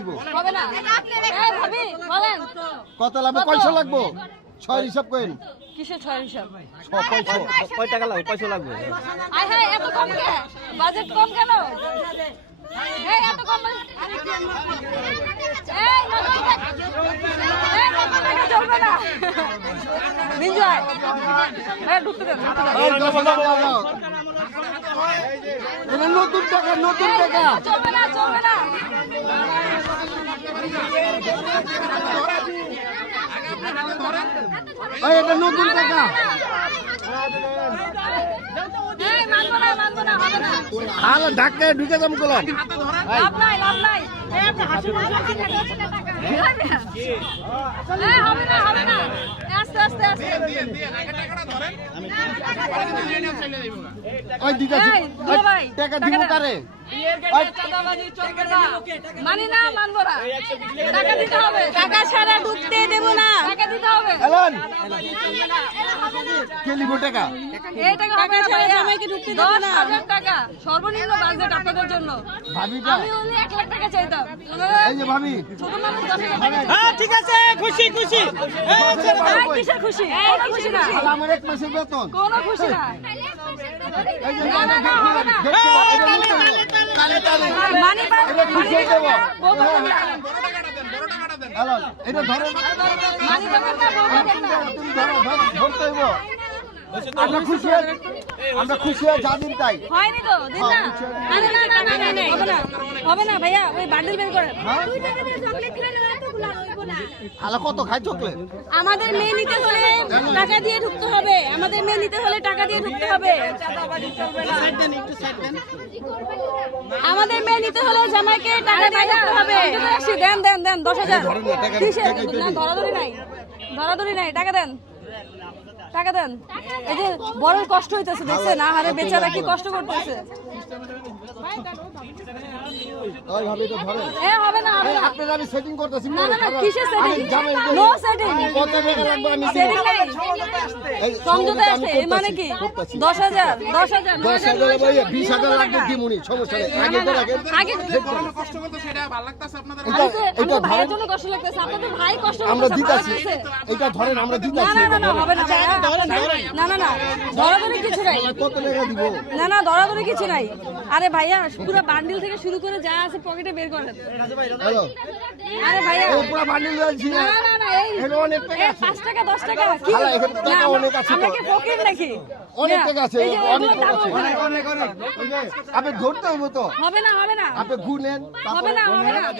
দিব হবে না এই ভাবি বলেন কত লাগবে পয়সা লাগবে ছয় হিসাব করেন কিসের ছয় হিসাব কয় টাকা লাগবে পয়সা লাগবে আয় হ্যাঁ এত কম কে বাজেট কম কেন এই এত কম এই কত টাকা চলবে না নিঞ্জয় এই ঢুকতে দেন এটা নতুন টাকা চলবে না এটা নতুন টাকা এই মানবো না হবে না আলা ঢাকায় ঢুকে যাম কলম লাভ নাই এই আপনি হাসি এই হবে না আস্তে ওই দিদাছি টাকা দিব কারে মানি না মানবো না টাকা দিতে হবে টাকা ছাড়া ঢুকতে দেব না টাকা দিতে হবে এলান কে লিবো টাকা এই টাকা হবে না ছাড়া জামাইকে ঢুকতে দেব না 10,000 টাকা সর্বনিম্ন বাজেট আপনাদের জন্য ভাবিটা আমি ওই 1 লাখ টাকা চাইতাম এই যে ভাবি ছোট মানুষ 10,000 টাকা হ্যাঁ ঠিক আছে খুশি কিসের খুশি কোনো খুশি না আমার এক মাসের বেতন কোনো খুশি না এই যে না, হবে না। মানি এটা খুশি হয়ে যাবো এলান এটা ধরে মানি দেবেন না বলবেন না তুমি ধরতে হইব আমরা খুশি হয়ে যা দিন তাই হয়নি তো দিন না আরে না হবে না ভাইয়া ওই বান্ডেল বের করেন আলা কত খাই চকলেট আমাদের মেয়ে নিতে হলে টাকা দিয়ে ঢুকতে হবে আমাদের মেয়ে নিতে হলে জামাইকে টাকা দিয়ে ঢুকতে হবে দেন 10,000 কিসের না ধরাধরি নাই টাকা দেন এই যে বড় কষ্ট হইতেছে দেখছেন আহারে বেচারা কি কষ্ট করতেছে ওই ভাবে তো ধরে এ হবে না আপনারা আমি সেটিং করতেছি না কিসের সেটিং নো সেটিং কত টাকা লাগবে আমি সেটিং নাই এই সমঝোতা আছে এই মানে কি 10,000 10,000 ভাই 20,000 লাগবে দিমুনি সমস্যা নেই আগে কষ্ট করতে সেটা ভালো লাগতেছে আপনাদের এটা ভাইয়ের জন্য কষ্ট লাগতেছে আপনাদের ভাই কষ্ট আমরা করতেছে দিতাছি এটা ধরেন আমরা দিতাছি না হবে না না ধরাধরি কিছু নাই কত টাকা দিব না ধরাধরি কিছু নাই আরে ভাইয়া পুরো বান্ডিল থেকে শুরু করে যা আছে পকেটে বের করেন হ্যালো আরে ভাইয়া এই পুরো বান্ডিল লইছি না এই এর অনেক টাকা আছে 5 টাকা 10 টাকা কি আলা এখানে টাকা অনেক আছে আমরা কি ফকির নাকি অনেক টাকা আছে এই যে অনেক এগুলো দাম অনেক আপনি ধরতে হইব তো হবে না আপনি গুনেন হবে না